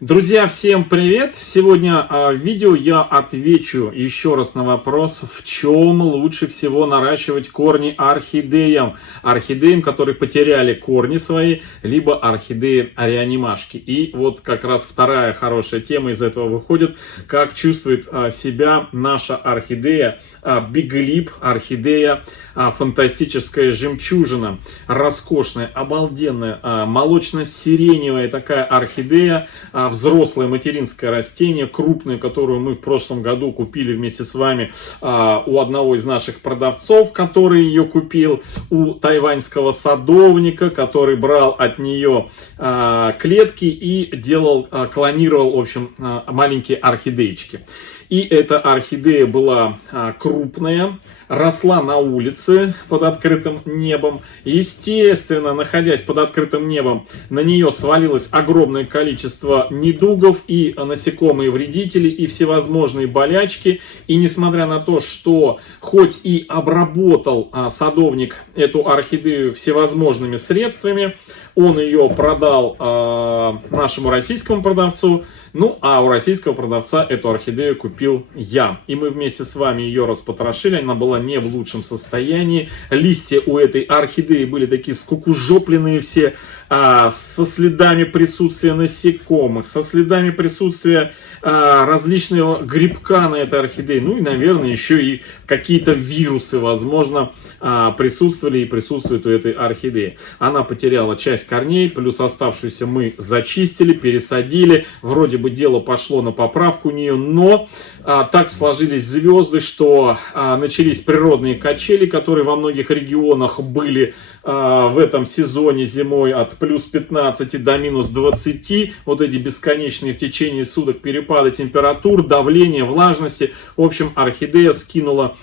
Друзья, всем привет! Сегодня в видео я отвечу еще раз на вопрос, в чем лучше всего наращивать корни орхидеям. Орхидеям, которые потеряли корни свои, либо орхидеи реанимашки. И вот как раз вторая хорошая тема из этого выходит, как чувствует себя наша орхидея, Big Lip, орхидея, фантастическая жемчужина, роскошная, обалденная, молочно-сиреневая такая орхидея, взрослое материнское растение, крупное, которую мы в прошлом году купили вместе с вами у одного из наших продавцов, который ее купил, у тайваньского садовника, который брал от нее клетки и клонировал, в общем, маленькие орхидеечки. И эта орхидея была крупная, росла на улице под открытым небом. Естественно, находясь под открытым небом, на нее свалилось огромное количество недугов и насекомые вредители, и всевозможные болячки. И несмотря на то, что хоть и обработал садовник эту орхидею всевозможными средствами, он ее продал нашему российскому продавцу. Ну, а у российского продавца эту орхидею купил я. И мы вместе с вами ее распотрошили. Она была не в лучшем состоянии. Листья у этой орхидеи были такие скукожопленные все, со следами присутствия насекомых, со следами присутствия различного грибка на этой орхидее. Ну и, наверное, еще и какие-то вирусы, возможно, присутствовали и присутствуют у этой орхидеи. Она потеряла часть корней, плюс оставшуюся мы зачистили, пересадили. Вроде бы дело пошло на поправку у нее, но так сложились звезды, что начались природные качели, которые во многих регионах были в этом сезоне зимой от плюс 15 до минус 20. Вот эти бесконечные в течение суток перепады температур, давления, влажности. В общем, орхидея скинула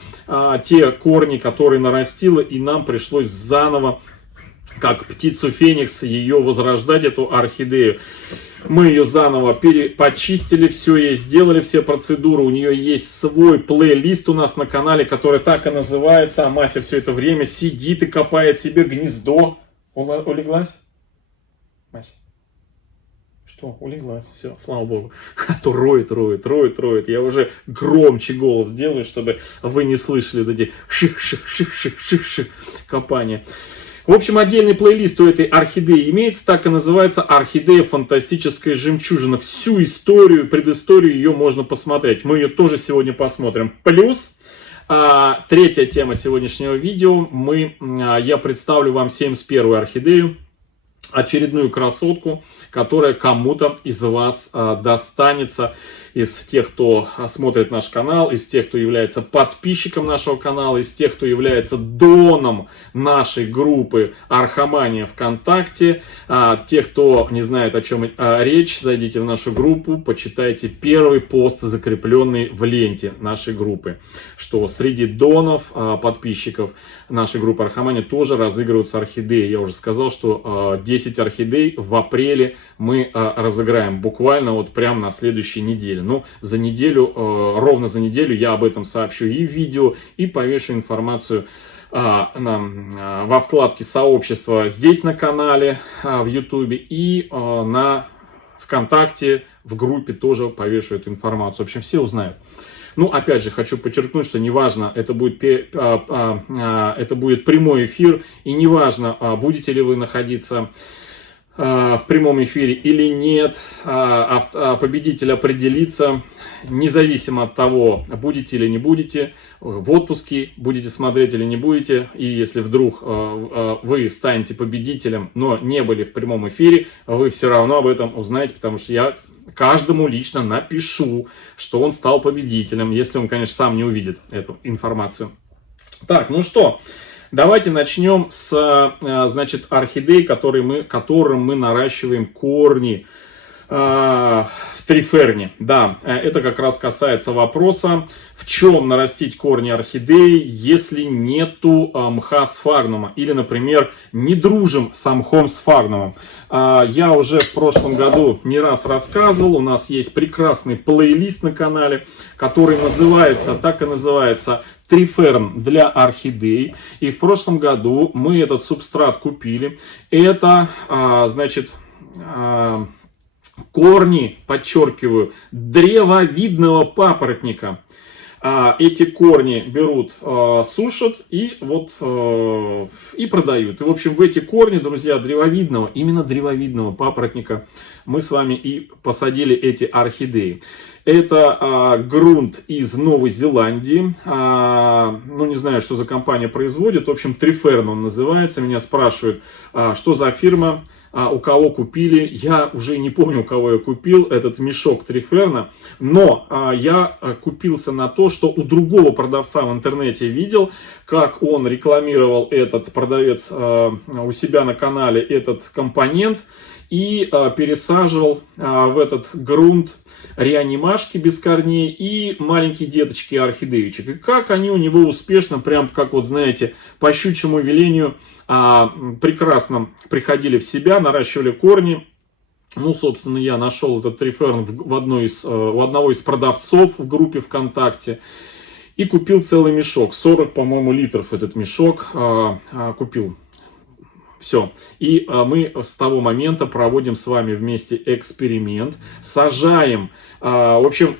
те корни, которые нарастила, и нам пришлось заново, как птицу Феникс, ее возрождать, эту орхидею. Мы ее заново почистили, все ей сделали, все процедуры. У нее есть свой плейлист у нас на канале, который так и называется. А Мася все это время сидит и копает себе гнездо. Улеглась? Мася? Что? Улеглась. Все, слава богу. А то роет. Я уже громче голос делаю, чтобы вы не слышали вот эти ших-ших-ших-ших-ших-ших копания. В общем, отдельный плейлист у этой орхидеи имеется, так и называется орхидея фантастическая жемчужина. Всю историю, предысторию ее можно посмотреть. Мы ее тоже сегодня посмотрим. Плюс, третья тема сегодняшнего видео. Я представлю вам 71-ю орхидею. Очередную красотку, которая кому-то из вас достанется, из тех, кто смотрит наш канал, из тех, кто является подписчиком нашего канала, из тех, кто является доном нашей группы Архамания ВКонтакте. Тех, кто не знает, о чем речь, зайдите в нашу группу, почитайте первый пост, закрепленный в ленте нашей группы, что среди донов, подписчиков нашей группы Архамания тоже разыгрываются орхидеи. Я уже сказал, что 10 орхидей в апреле мы разыграем буквально вот прямо на следующей неделе. Ну, за неделю, ровно за неделю я об этом сообщу и в видео, и повешу информацию во вкладке сообщества здесь на канале в Ютубе, и на ВКонтакте в группе тоже повешу эту информацию. В общем, все узнают. Ну, опять же, хочу подчеркнуть, что неважно, это будет прямой эфир, и неважно, будете ли вы находиться в прямом эфире или нет, победитель определится независимо от того, будете или не будете в отпуске, будете смотреть или не будете. И если вдруг вы станете победителем, но не были в прямом эфире, вы все равно об этом узнаете, потому что я каждому лично напишу, что он стал победителем, если он, конечно, сам не увидит эту информацию. Так, ну что, давайте начнем с, значит, орхидей, которым мы наращиваем корни в триферне. Да, это как раз касается вопроса, в чем нарастить корни орхидеи, если нету мха сфагнума, или, например, не дружим с мхом сфагнумом. Я уже в прошлом году не раз рассказывал, у нас есть прекрасный плейлист на канале, который называется, так и называется, триферн для орхидей. И в прошлом году мы этот субстрат купили. Это, значит, корни, подчеркиваю, древовидного папоротника. Эти корни берут, сушат и и продают. И, в общем, в эти корни, друзья, древовидного, именно древовидного папоротника мы с вами и посадили эти орхидеи. Это грунт из Новой Зеландии. Ну, не знаю, что за компания производит. В общем, Триферн он называется. Меня спрашивают, что за фирма, у кого купили. Я уже не помню, у кого я купил этот мешок Триферна. Но я купился на то, что у другого продавца в интернете видел, как он рекламировал, этот продавец, у себя на канале этот компонент. И пересаживал в этот грунт реанимашки без корней и маленькие деточки орхидеечек. И как они у него успешно, прям как вот знаете, по щучьему велению, прекрасно приходили в себя, наращивали корни. Ну, собственно, я нашел этот Триферн у одного из продавцов в группе ВКонтакте. И купил целый мешок, 40, по-моему, литров этот мешок купил. Все. И мы с того момента проводим с вами вместе эксперимент. Сажаем, в общем,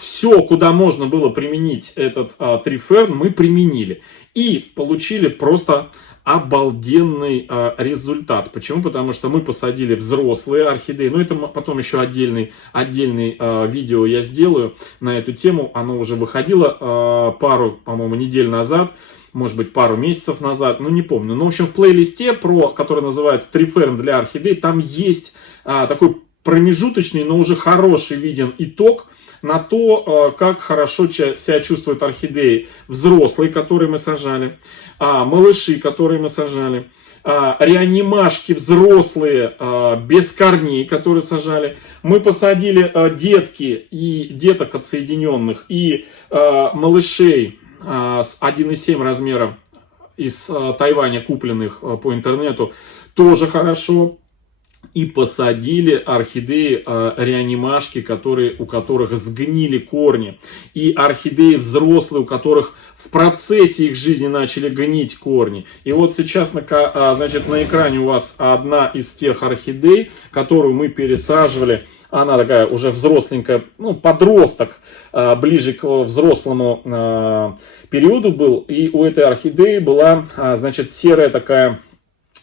все, куда можно было применить этот Триферн, мы применили. И получили просто обалденный результат. Почему? Потому что мы посадили взрослые орхидеи. Но это потом еще отдельный видео я сделаю на эту тему. Оно уже выходило пару, по-моему, недель назад. Может быть, пару месяцев назад, ну не помню. Но, в общем, в плейлисте, который называется Триферн для орхидей, там есть такой промежуточный, но уже хороший виден итог на то, как хорошо себя чувствуют орхидеи взрослые, которые мы сажали, малыши, которые мы сажали, реанимашки взрослые без корней, которые сажали. Мы посадили детки и деток отсоединенных и малышей с 1,7 размера из Тайваня, купленных по интернету, тоже хорошо. И посадили орхидеи реанимашки, у которых сгнили корни. И орхидеи взрослые, у которых в процессе их жизни начали гнить корни. И вот сейчас значит, на экране у вас одна из тех орхидей, которую мы пересаживали. Она такая уже взросленькая, ну, подросток, ближе к взрослому периоду был. И у этой орхидеи была, значит, серая такая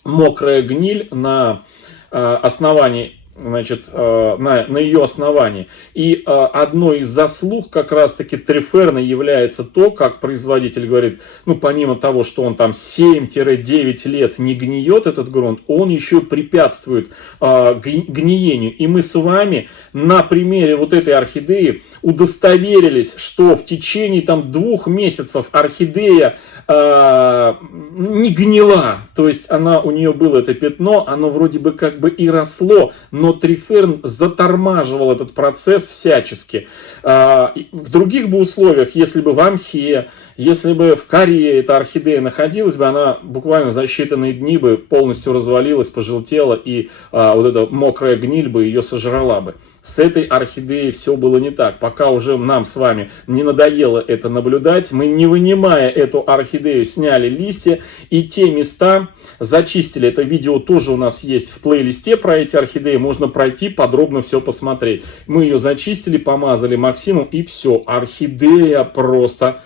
мокрая гниль на основании, значит, на ее основании. И одной из заслуг как раз-таки Триферна является то, как производитель говорит, ну, помимо того, что он там 7-9 лет не гниет этот грунт, он еще препятствует гниению. И мы с вами на примере вот этой орхидеи удостоверились, что в течение там 2 месяцев орхидея не гнила, то есть у нее было это пятно, оно вроде бы как бы и росло, но Триферн затормаживал этот процесс всячески. В других бы условиях, если бы в Амхе, если бы в Корее эта орхидея находилась бы, она буквально за считанные дни бы полностью развалилась, пожелтела, и вот эта мокрая гниль бы ее сожрала бы. С этой орхидеей все было не так. Пока уже нам с вами не надоело это наблюдать, мы, не вынимая эту орхидею, сняли листья и те места зачистили. Это видео тоже у нас есть в плейлисте про эти орхидеи. Можно пройти, подробно все посмотреть. Мы ее зачистили, помазали Максимум, и все. Орхидея просто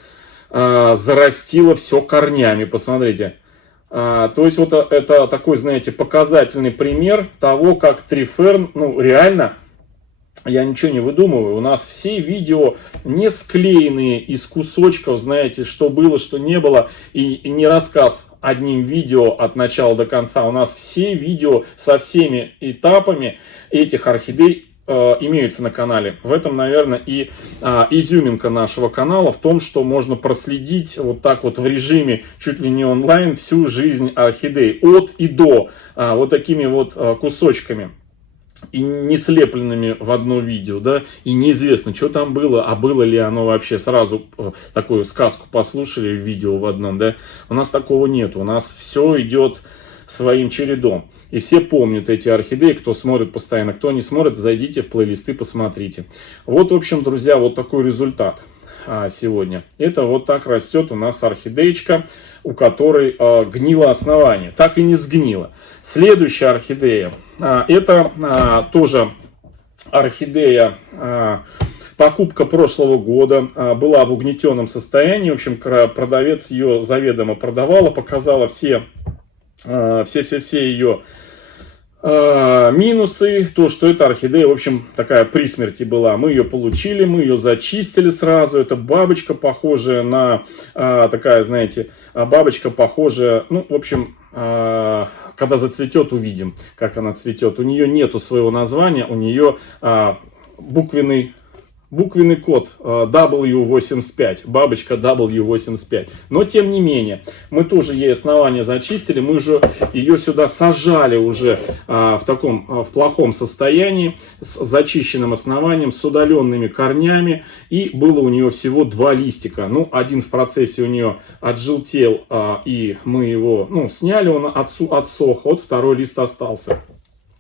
зарастила все корнями. Посмотрите. То есть вот это такой, знаете, показательный пример того, как Триферн, ну реально... Я ничего не выдумываю, у нас все видео не склеенные из кусочков, знаете, что было, что не было, и не рассказ одним видео от начала до конца. У нас все видео со всеми этапами этих орхидей имеются на канале. В этом, наверное, и изюминка нашего канала, в том, что можно проследить вот так вот в режиме чуть ли не онлайн всю жизнь орхидей от и до, вот такими вот кусочками. И не слепленными в одно видео, да, и неизвестно, что там было, а было ли оно вообще, сразу такую сказку послушали в видео в одном, да, у нас такого нет, у нас все идет своим чередом, и все помнят эти орхидеи, кто смотрит постоянно, кто не смотрит, зайдите в плейлисты, посмотрите. Вот, в общем, друзья, вот такой результат сегодня. Это вот так растет у нас орхидеечка, у которой гнило основание, так и не сгнило. Следующая орхидея, это тоже орхидея, покупка прошлого года, была в угнетенном состоянии. В общем, продавец ее заведомо продавала, показала все ее минусы, то, что эта орхидея, в общем, такая при смерти была. Мы ее получили, мы ее зачистили сразу. Это бабочка, похожая на, такая, знаете, бабочка, похожая, ну, в общем, когда зацветет, увидим, как она цветет. У нее нету своего названия, у нее буквенный код W85, бабочка W85. Но тем не менее, мы тоже ей основание зачистили, мы же ее сюда сажали уже в плохом состоянии, с зачищенным основанием, с удаленными корнями, и было у нее всего 2 листика. Ну, один в процессе у нее отжелтел, и мы его, ну, сняли, он отсох, вот второй лист остался.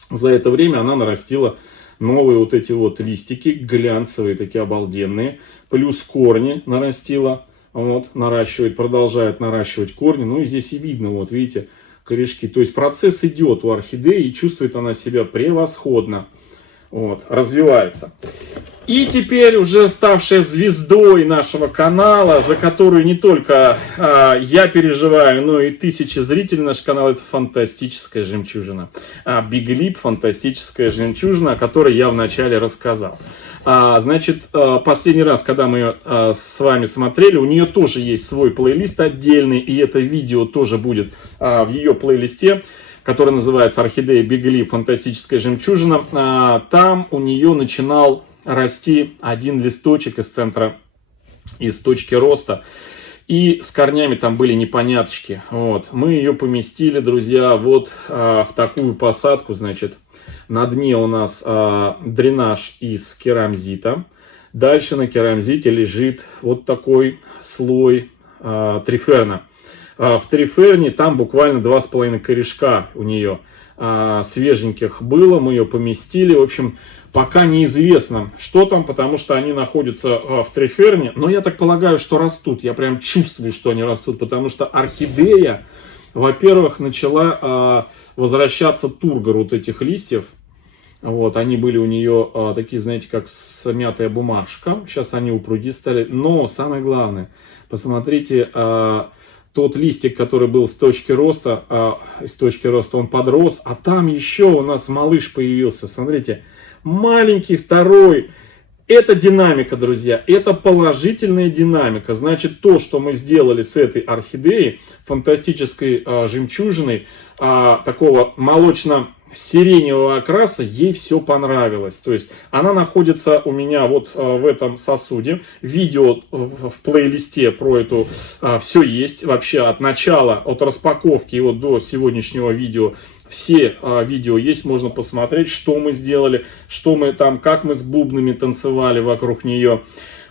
За это время она нарастила новые вот эти вот листики, глянцевые, такие обалденные. Плюс корни нарастила. Вот, наращивает, продолжает наращивать корни. Ну и здесь и видно, вот видите, корешки. То есть процесс идет у орхидеи, и чувствует она себя превосходно. Вот, развивается. И теперь уже ставшая звездой нашего канала, за которую не только я переживаю, но и тысячи зрителей нашего канала, это фантастическая жемчужина. Big Lip, фантастическая жемчужина, о которой я вначале рассказал. Значит, последний раз, когда мы ее с вами смотрели, у нее тоже есть свой плейлист отдельный, и это видео тоже будет в ее плейлисте, который называется «Орхидея Big Lip, фантастическая жемчужина». Там у нее начинал расти один листочек из центра, из точки роста. И с корнями там были непоняточки. Вот. Мы ее поместили, друзья, вот в такую посадку. Значит, на дне у нас дренаж из керамзита. Дальше на керамзите лежит вот такой слой триферна. В триферне там буквально 2,5 корешка у нее свеженьких было. Мы ее поместили. В общем, пока неизвестно, что там, потому что они находятся в триферне. Но я так полагаю, что растут. Я прям чувствую, что они растут, потому что орхидея, во-первых, начала возвращаться тургор вот этих листьев. Вот, они были у нее такие, знаете, как смятая бумажка. Сейчас они упруги стали. Но самое главное, посмотрите, тот листик, который был с точки роста, он подрос, а там еще у нас малыш появился. Смотрите, маленький второй. Это динамика, друзья, это положительная динамика. Значит, то, что мы сделали с этой орхидеей, фантастической жемчужиной, такого молочно-сиреневого окраса, ей все понравилось. То есть она находится у меня вот в этом сосуде. Видео в плейлисте про эту все есть. Вообще от начала, от распаковки и вот до сегодняшнего видео. Все видео есть, можно посмотреть, что мы сделали, что мы там, как мы с бубнами танцевали вокруг нее.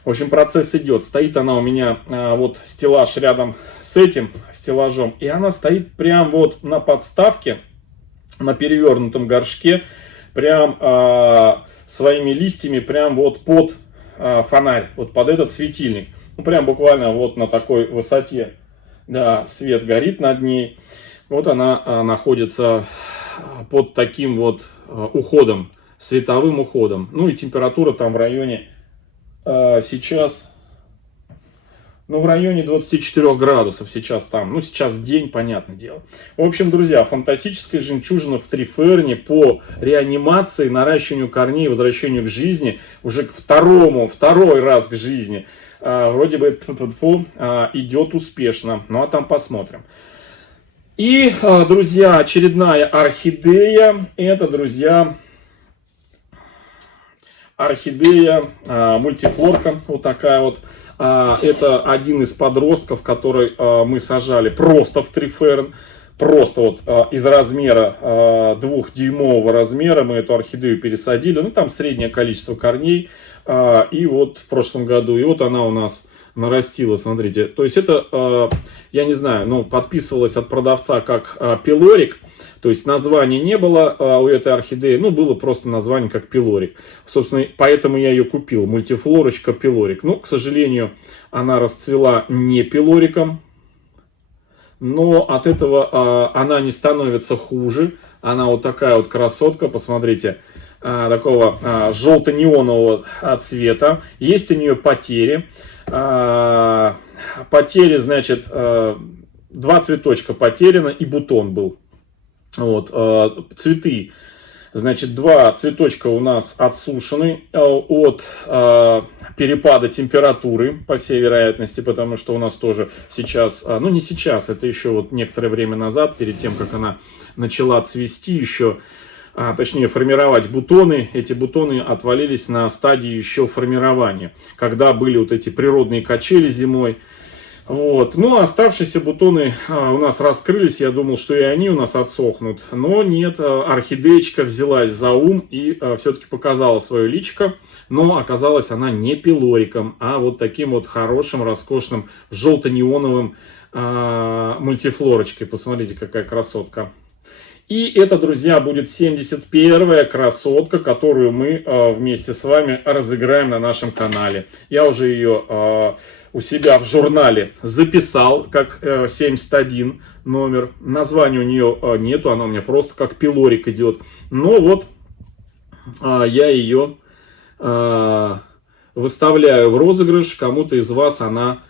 В общем, процесс идет. Стоит она у меня, вот стеллаж рядом с этим стеллажом, и она стоит прям вот на подставке, на перевернутом горшке, прям своими листьями, прям вот под фонарь, вот под этот светильник. Ну, прям буквально вот на такой высоте, да, свет горит над ней. Вот она находится под таким вот уходом, световым уходом. Ну и температура там в районе сейчас, ну в районе 24 градусов сейчас там. Ну сейчас день, понятное дело. В общем, друзья, фантастическая жемчужина в триферне по реанимации, наращиванию корней, возвращению к жизни. Уже к второй раз к жизни. Вроде бы идет успешно. Ну а там посмотрим. И, друзья, очередная орхидея. Это, друзья, орхидея мультифлорка. Вот такая вот. Это один из подростков, который мы сажали просто в триферн. Просто вот из размера, 2-дюймового размера мы эту орхидею пересадили. Ну, там среднее количество корней. И вот в прошлом году, и вот она у нас нарастила, смотрите. То есть это, я не знаю, ну, подписывалась от продавца как пилорик. То есть названия не было у этой орхидеи, ну, было просто название как пилорик. Собственно, поэтому я ее купил, мультифлорочка пилорик. Но, к сожалению, она расцвела не пилориком. Но от этого она не становится хуже. Она вот такая вот красотка, посмотрите. такого желто-неонового цвета. Есть у нее потери. Потери, значит, 2 цветочка потеряно и бутон был. Вот, цветы. Значит, 2 цветочка у нас отсушены от перепада температуры, по всей вероятности, потому что у нас тоже сейчас, ну не сейчас, это еще вот некоторое время назад, перед тем, как она начала цвести еще, точнее формировать бутоны, эти бутоны отвалились на стадии еще формирования, когда были вот эти природные качели зимой. Вот. Ну, оставшиеся бутоны у нас раскрылись, я думал, что и они у нас отсохнут, но нет, орхидеечка взялась за ум и все-таки показала свое личико, но оказалась она не пилориком, а вот таким вот хорошим, роскошным, желто-неоновым мультифлорочкой. Посмотрите, какая красотка. И это, друзья, будет 71-я красотка, которую мы вместе с вами разыграем на нашем канале. Я уже ее у себя в журнале записал как 71 номер. Названия у нее нету, она у меня просто как пилорик идет. Но вот я ее выставляю в розыгрыш. Кому-то из вас она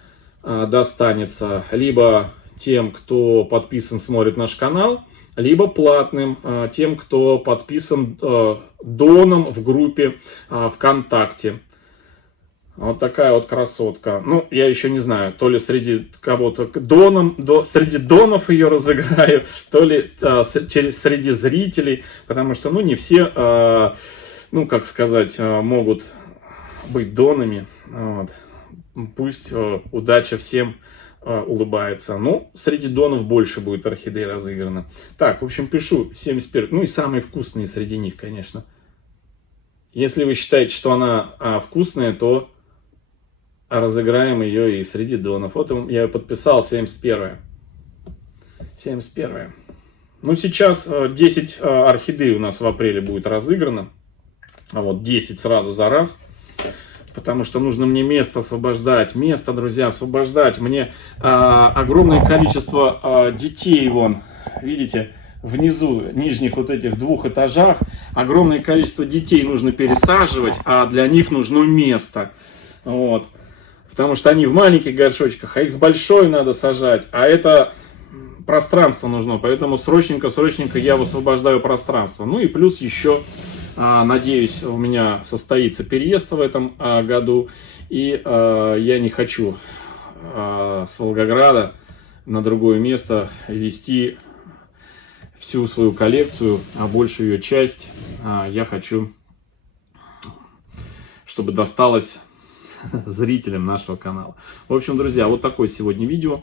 достанется. Либо тем, кто подписан, смотрит наш канал, либо платным, тем, кто подписан доном в группе ВКонтакте. Вот такая вот красотка. Ну, я еще не знаю, то ли среди кого-то среди донов ее разыграю, то ли среди зрителей, потому что, ну, не все, ну, как сказать, могут быть донами. Вот. Пусть удача всем улыбается. Ну, среди донов больше будет орхидей разыграно. Так, в общем, пишу 71. Ну и самые вкусные среди них, конечно. Если вы считаете, что она вкусная, то разыграем ее и среди донов. Вот я ее подписал, 71. 71. Ну, сейчас 10 орхидей у нас в апреле будет разыграно. Вот 10 сразу за раз. Потому что нужно мне место освобождать. Место, друзья, освобождать. Мне огромное количество детей, вон, видите, внизу, нижних вот этих 2 этажах, огромное количество детей нужно пересаживать, а для них нужно место. Вот. Потому что они в маленьких горшочках, а их в большой надо сажать. А это пространство нужно, поэтому срочненько я высвобождаю пространство. Ну и плюс еще... Надеюсь, у меня состоится переезд в этом году, и я не хочу с Волгограда на другое место везти всю свою коллекцию, а большую ее часть я хочу, чтобы досталось зрителям нашего канала. В общем, друзья, вот такое сегодня видео.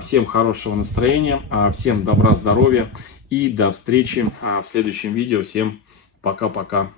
Всем хорошего настроения, всем добра, здоровья и до встречи в следующем видео. Всем пока-пока.